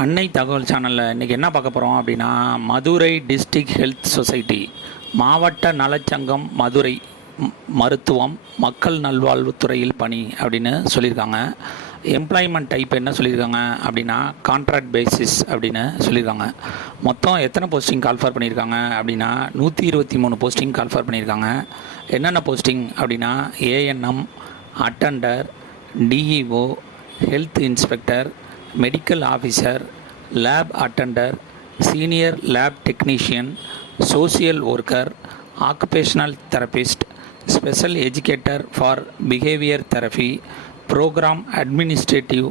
அன்னை தகவல் சேனலில் இன்றைக்கி என்ன பார்க்க போகிறோம் அப்படின்னா, மதுரை டிஸ்ட்ரிக்ட் ஹெல்த் சொசைட்டி மாவட்ட நலச்சங்கம் மதுரை மருத்துவம் மக்கள் நல்வாழ்வுத்துறையில் பணி அப்படின்னு சொல்லியிருக்காங்க. எம்ப்ளாய்மெண்ட் டைப் என்ன சொல்லியிருக்காங்க அப்படின்னா, கான்ட்ராக்ட் பேசிஸ் அப்படின்னு சொல்லியிருக்காங்க. மொத்தம் எத்தனை போஸ்டிங் கால்ஃபர் பண்ணியிருக்காங்க அப்படின்னா 123 போஸ்டிங் கால்ஃபர் பண்ணியிருக்காங்க. என்னென்ன போஸ்டிங் அப்படின்னா, ANM, attender, DEO, health inspector, medical officer, lab attender, senior lab technician, social worker, occupational therapist, special educator for behaviour therapy, programme administrative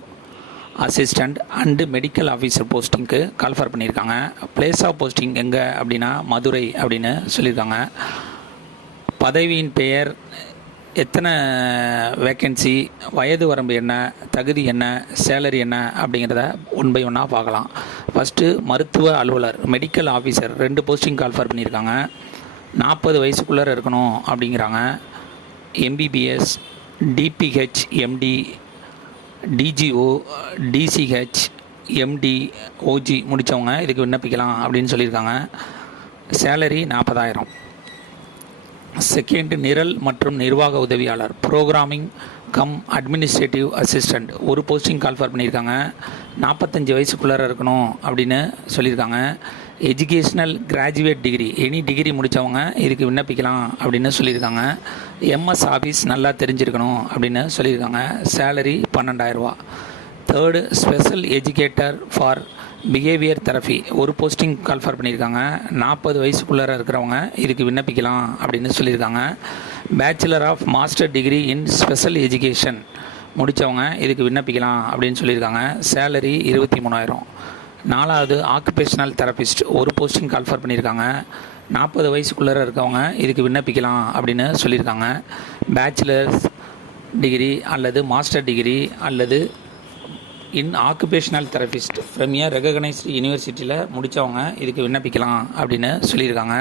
assistant and medical officer போஸ்டிங்க்கு call for பண்ணியிருக்காங்க. Place of posting எங்கே அப்படின்னா மதுரை அப்படின்னு சொல்லியிருக்காங்க. பதவியின் பெயர், எத்தனை vacancy, வயது வரம்பு என்ன, தகுதி என்ன, சேலரி என்ன அப்படிங்கிறத ஒன் பை ஒன்னாக பார்க்கலாம். ஃபஸ்ட்டு மருத்துவ அலுவலர் மெடிக்கல் ஆஃபீஸர் 2 போஸ்டிங் கால்ஃபர் பண்ணியிருக்காங்க. 40 வயசுக்குள்ளே இருக்கணும் அப்படிங்கிறாங்க. MBBS, DPH, MD, DGO, DCH, MD, OG முடித்தவங்க இதுக்கு விண்ணப்பிக்கலாம் அப்படின்னு சொல்லியிருக்காங்க. சேலரி 40,000. செகண்ட், நிரல் மற்றும் நிர்வாக உதவியாளர் programming come administrative assistant 1 posting call for பண்ணியிருக்காங்க. 45 வயசுக்குள்ளே இருக்கணும் அப்படின்னு சொல்லியிருக்காங்க. Educational graduate degree, any degree முடித்தவங்க இதுக்கு விண்ணப்பிக்கலாம் அப்படின்னு சொல்லியிருக்காங்க. எம்எஸ் ஆஃபீஸ் நல்லா தெரிஞ்சிருக்கணும் அப்படின்னு சொல்லியிருக்காங்க. சேலரி 12,000 ரூபா. Third, special educator for behaviour therapy 1 posting call for பண்ணியிருக்காங்க. 40 வயசுக்குள்ளே இருக்கிறவங்க இதுக்கு விண்ணப்பிக்கலாம் அப்படின்னு சொல்லியிருக்காங்க. Bachelor of master degree in special education முடித்தவங்க இதுக்கு விண்ணப்பிக்கலாம் அப்படின்னு சொல்லியிருக்காங்க. சேலரி 23,000. நாலாவது, ஆக்குபேஷனல் தெரபிஸ்ட் 1 போஸ்டிங் கால்ஃபர் பண்ணியிருக்காங்க. 40 வயசுக்குள்ளே இருக்கவங்க இதுக்கு விண்ணப்பிக்கலாம் அப்படின்னு சொல்லியிருக்காங்க. பேச்சுலர்ஸ் டிகிரி அல்லது மாஸ்டர் டிகிரி அல்லது இன் occupational therapist from A recognised யூனிவர்சிட்டியில் முடித்தவங்க இதுக்கு விண்ணப்பிக்கலாம் அப்படின்னு சொல்லியிருக்காங்க.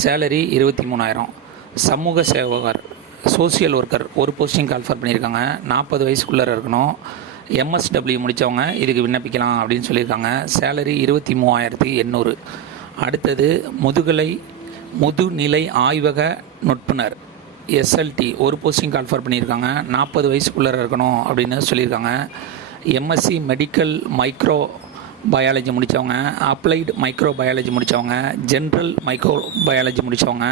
சேலரி 23,000. சமூக சேவகர் சோசியல் ஒர்க்கர் 1 போஸ்டிங் கால்ஃபர் பண்ணியிருக்காங்க. 40 வயசுக்குள்ளே இருக்கணும். எம்எஸ்டபிள்யூ முடித்தவங்க இதுக்கு விண்ணப்பிக்கலாம் அப்படின்னு சொல்லியிருக்காங்க. சேலரி 23,800. அடுத்தது, முதுநிலை ஆய்வக நுட்புணர் எஸ்எல்டி 1 போஸ்டிங் கால்ஃபர் பண்ணியிருக்காங்க. 40 வயசுக்குள்ளே இருக்கணும் அப்படின்னு சொல்லியிருக்காங்க. எம்எஸ்சி மெடிக்கல் மைக்ரோ பயாலஜி முடித்தவங்க, அப்ளைடு மைக்ரோ பயாலஜி முடித்தவங்க, ஜென்ரல் மைக்ரோ பயாலஜி முடித்தவங்க,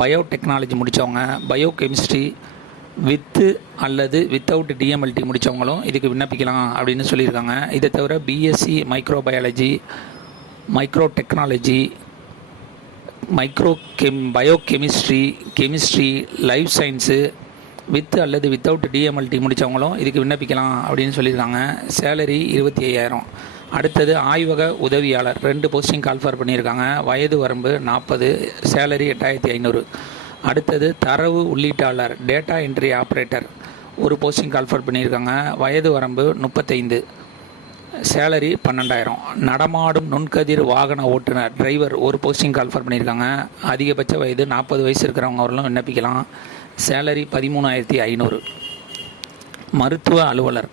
பயோடெக்னாலஜி முடித்தவங்க, பயோ கெமிஸ்ட்ரி வித்து அல்லது வித்தவுட் டிஎம்எல்டி முடித்தவங்களும் இதுக்கு விண்ணப்பிக்கலாம் அப்படின்னு சொல்லியிருக்காங்க. இதை தவிர BSc micro biology, micro technology, bio chemistry, life science with அல்லது வித்தவுட் டிஎம்எல்டி முடித்தவங்களும் இதுக்கு விண்ணப்பிக்கலாம் அப்படின்னு சொல்லியிருக்காங்க. சேலரி 25,000. அடுத்தது, ஆய்வக உதவியாளர் 2 போஸ்டிங் கால்ஃபர் பண்ணியிருக்காங்க. வயது வரம்பு 40. சேலரி 8,500. அடுத்தது, தரவு உள்ளீட்டாளர் data entry operator 1 posting call for பண்ணியிருக்காங்க. வயது வரம்பு 35. சேலரி 12,000. நடமாடும் நுண்கதிர் வாகன ஓட்டுநர் டிரைவர் 1 போஸ்டிங் கால்ஃபர் பண்ணியிருக்காங்க. அதிகபட்ச வயது 40 வயசு இருக்கிறவங்க வரலும் விண்ணப்பிக்கலாம். சேலரி 13,500. மருத்துவ அலுவலர்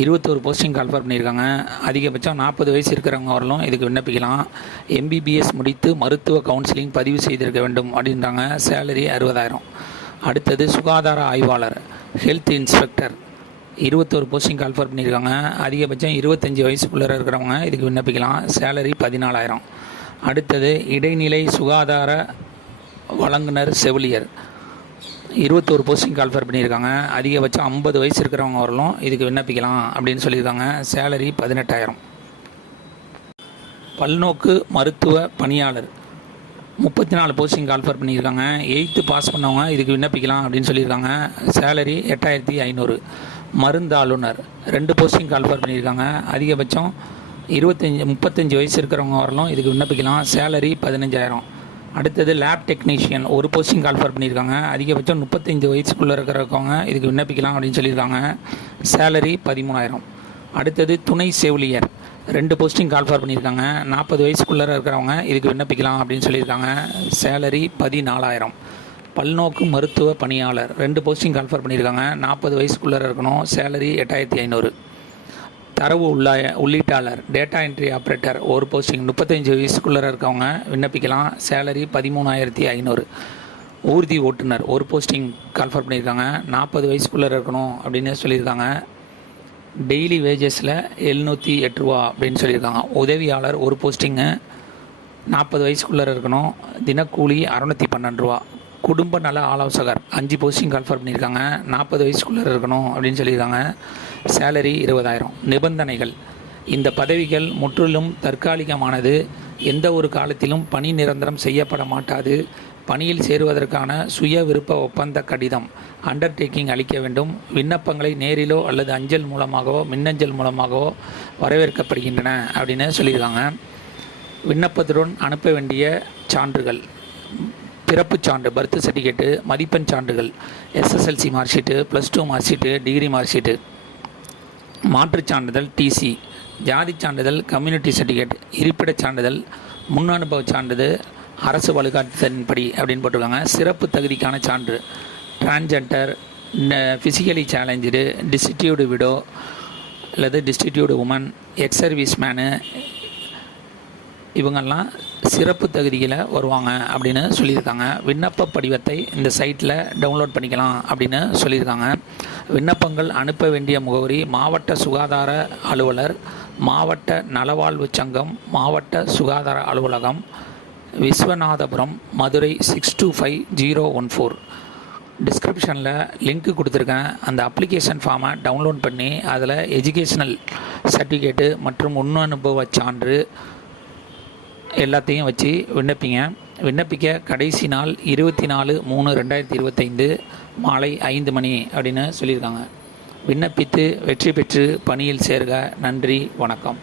21 போஸ்டிங் கால்ஃபர் பண்ணியிருக்காங்க. அதிகபட்சம் 40 வயசு இருக்கிறவங்க வரலும் இதுக்கு விண்ணப்பிக்கலாம். எம்பிபிஎஸ் முடித்து மருத்துவ கவுன்சிலிங் பதிவு செய்திருக்க வேண்டும் அப்படின்றாங்க. சேலரி 60,000. அடுத்தது, சுகாதார ஆய்வாளர் ஹெல்த் இன்ஸ்பெக்டர் 21 போஸ்டிங் கால்ஃபர் பண்ணியிருக்காங்க. அதிகபட்சம் 25 வயசுக்குள்ளே இருக்கிறவங்க இதுக்கு விண்ணப்பிக்கலாம். சேலரி 14,000. அடுத்தது, இடைநிலை சுகாதார வழங்குனர் செவிலியர் 21 போஸ்டிங் கால்ஃபர் பண்ணியிருக்காங்க. அதிகபட்சம் 50 வயசு இருக்கிறவங்க வரலும் இதுக்கு விண்ணப்பிக்கலாம் அப்படின்னு சொல்லியிருக்காங்க. சேலரி 18,000. பல்நோக்கு மருத்துவ பணியாளர் 34 போஸ்டிங் கால்ஃபர் பண்ணியிருக்காங்க. 8th பாஸ் பண்ணவங்க இதுக்கு விண்ணப்பிக்கலாம் அப்படின்னு சொல்லியிருக்காங்க. சேலரி 8,500. மருந்தாளுநர் 2 போஸ்டிங் கால்ஃபர் பண்ணியிருக்காங்க. அதிகபட்சம் 35 வயசு இருக்கிறவங்க வரலும் இதுக்கு விண்ணப்பிக்கலாம். சேலரி 15,000. அடுத்தது, லேப் டெக்னீஷியன் 1 போஸ்டிங் கால்ஃபர் பண்ணியிருக்காங்க. அதிகபட்சம் 35 வயசுக்குள்ளே இருக்கிறவங்க இதுக்கு விண்ணப்பிக்கலாம் அப்படின்னு சொல்லியிருக்காங்க. சேலரி 13,000. அடுத்தது, துணை செவிலியர் 2 போஸ்டிங் கால்ஃபர் பண்ணியிருக்காங்க. 40 வயசுக்குள்ளே இருக்கிறவங்க இதுக்கு விண்ணப்பிக்கலாம் அப்படின்னு சொல்லியிருக்காங்க. சேலரி 14,000. பல்நோக்கு மருத்துவ பணியாளர் 2 போஸ்டிங் கால்ஃபர் பண்ணியிருக்காங்க. 40 வயசுக்குள்ளே இருக்கணும். சேலரி 8,500. தரவு உள்ளீட்டாளர் டேட்டா என்ட்ரி ஆப்ரேட்டர் ஒரு போஸ்டிங் 35 வயசுக்குள்ளே இருக்கவங்க விண்ணப்பிக்கலாம். சேலரி 13,500. ஊர்தி ஓட்டுநர் ஒரு போஸ்டிங் கால்ஃபர் பண்ணியிருக்காங்க. 40 வயசுக்குள்ளே இருக்கணும் அப்படின்னு சொல்லியிருக்காங்க. டெய்லி வேஜஸில் 708 ரூபா அப்படின்னு சொல்லியிருக்காங்க. உதவியாளர் ஒரு போஸ்டிங்கு 40 வயசுக்குள்ளே இருக்கணும். தினக்கூலி 612 ரூபா. குடும்ப நல ஆலோசகர் 5 போஸ்டிங் கால்ஃபர் பண்ணியிருக்காங்க. 40 வயசுக்குள்ளே இருக்கணும் அப்படின்னு சொல்லியிருக்காங்க. சேலரி 20,000. நிபந்தனைகள்: இந்த பதவிகள் முற்றிலும் தற்காலிகமானது. எந்த ஒரு காலத்திலும் பணி நிரந்தரம் செய்யப்பட மாட்டாது. பணியில் சேருவதற்கான சுய விருப்ப ஒப்பந்த கடிதம் அண்டர்டேக்கிங் அளிக்க வேண்டும். விண்ணப்பங்களை நேரிலோ அல்லது அஞ்சல் மூலமாகவோ மின்னஞ்சல் மூலமாகவோ வரவேற்கப்படுகின்றன அப்படின்னு சொல்லியிருக்காங்க. விண்ணப்பத்துடன் அனுப்ப வேண்டிய சான்றுகள்: பிறப்புச் சான்று, பர்த் சர்டிஃபிகேட்டு, மதிப்பெண் சான்றுகள், SSLC mark sheet, +2 mark sheet, degree mark sheet, மாற்றுச் சான்றிதழ் டிசி, ஜாதி சான்றிதழ், கம்யூனிட்டி சர்டிஃபிகேட், இருப்பிடச் சான்றிதழ், முன் அனுபவ சான்றிதழ், அரசு வழிகாட்டுதலின்படி அப்படின்னு போட்டிருக்காங்க. சிறப்பு தகுதிக்கான சான்று: டிரான்ஜெண்டர், ஃபிசிக்கலி சேலஞ்சு, டிஸ்டிடியூடு விடோ அல்லது டிஸ்டிடியூடு உமன், எக்ஸ் சர்வீஸ் மேனு, இவங்கெல்லாம் சிறப்பு தகுதியில் வருவாங்க அப்படின்னு சொல்லியிருக்காங்க. விண்ணப்ப படிவத்தை இந்த சைட்டில் டவுன்லோட் பண்ணிக்கலாம் அப்படின்னு சொல்லியிருக்காங்க. விண்ணப்பங்கள் அனுப்ப வேண்டிய முகவரி: மாவட்ட சுகாதார அலுவலர், மாவட்ட நலவாழ்வு சங்கம், மாவட்ட சுகாதார அலுவலகம், விஸ்வநாதபுரம், மதுரை 625014. டிஸ்கிரிப்ஷனில் லிங்க்கு கொடுத்துருக்கேன். அந்த அப்ளிகேஷன் ஃபார்மை டவுன்லோட் பண்ணி அதில் எஜுகேஷ்னல் சர்டிஃபிகேட்டு மற்றும் முன் அனுபவ சான்று எல்லாத்தையும் வச்சு விண்ணப்பிக்க கடைசி நாள் 24/3/2025 மாலை 5 மணி அப்படின்னு சொல்லியிருக்காங்க. விண்ணப்பித்து வெற்றி பெற்று பணியில் சேர்க. நன்றி, வணக்கம்.